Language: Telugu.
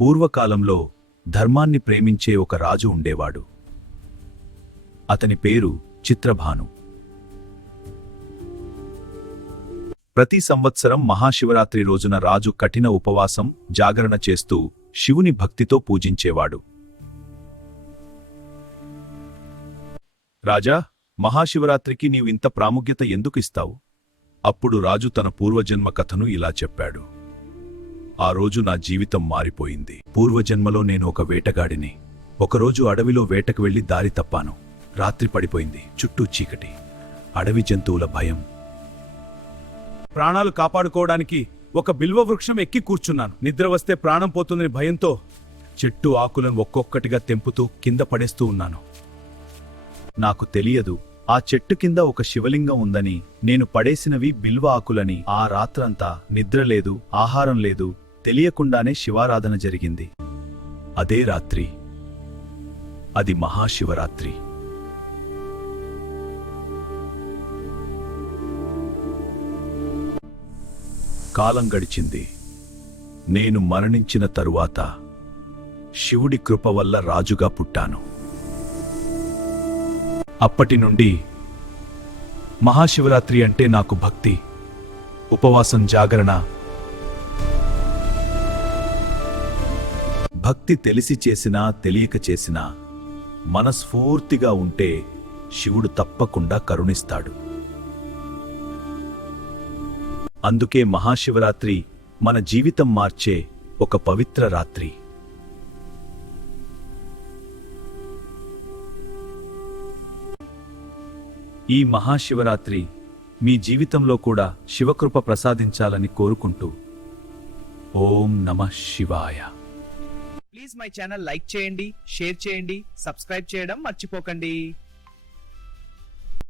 పూర్వకాలంలో ధర్మాన్ని ప్రేమించే ఒక రాజు ఉండేవాడు. అతని పేరు చిత్రభాను. ప్రతి సంవత్సరం మహాశివరాత్రి రోజున రాజు కఠిన ఉపవాసం, జాగరణ చేస్తూ శివుని భక్తితో పూజించేవాడు. రాజా, మహాశివరాత్రికి నీవింత ప్రాముఖ్యత ఎందుకు ఇస్తావు? అప్పుడు రాజు తన పూర్వజన్మ కథను ఇలా చెప్పాడు. ఆ రోజు నా జీవితం మారిపోయింది. పూర్వజన్మలో నేను ఒక వేటగాడిని. ఒకరోజు అడవిలో వేటకు వెళ్లి దారి తప్పాను. రాత్రి పడిపోయింది. చుట్టూ చీకటి, అడవి జంతువుల భయం. ప్రాణాలు కాపాడుకోవడానికి ఒక బిల్వ వృక్షం ఎక్కి కూర్చున్నాను. నిద్ర వస్తే ప్రాణం పోతుందని భయంతో చెట్టు ఆకులను ఒక్కొక్కటిగా తెంపుతూ కింద పడేస్తూ ఉన్నాను. నాకు తెలియదు ఆ చెట్టు కింద ఒక శివలింగం ఉందని. నేను పడేసినవి బిల్వ ఆకులని. ఆ రాత్రంతా నిద్రలేదు, ఆహారం లేదు. తెలియకుండానే శివారాధన జరిగింది. అదే రాత్రి, అది మహాశివరాత్రి. కాలం గడిచింది. నేను మరణించిన తరువాత శివుడి కృప వల్ల రాజుగా పుట్టాను. అప్పటి నుండి మహాశివరాత్రి అంటే నాకు భక్తి, ఉపవాసం, జాగరణ. భక్తి తెలిసి చేసినా తెలియక చేసినా మనస్ఫూర్తిగా ఉంటే శివుడు తప్పకుండా కరుణిస్తాడు. అందుకే మహాశివరాత్రి మన జీవితం మార్చే ఒక పవిత్ర రాత్రి. ఈ మహాశివరాత్రి మీ జీవితంలో కూడా శివకృప ప్రసాదించాలని కోరుకుంటూ ఓం నమః శివాయ. ప్లీజ్ మై ఛానల్ లైక్ చేయండి, షేర్ చేయండి, సబ్స్క్రైబ్ చేయడం మర్చిపోకండి.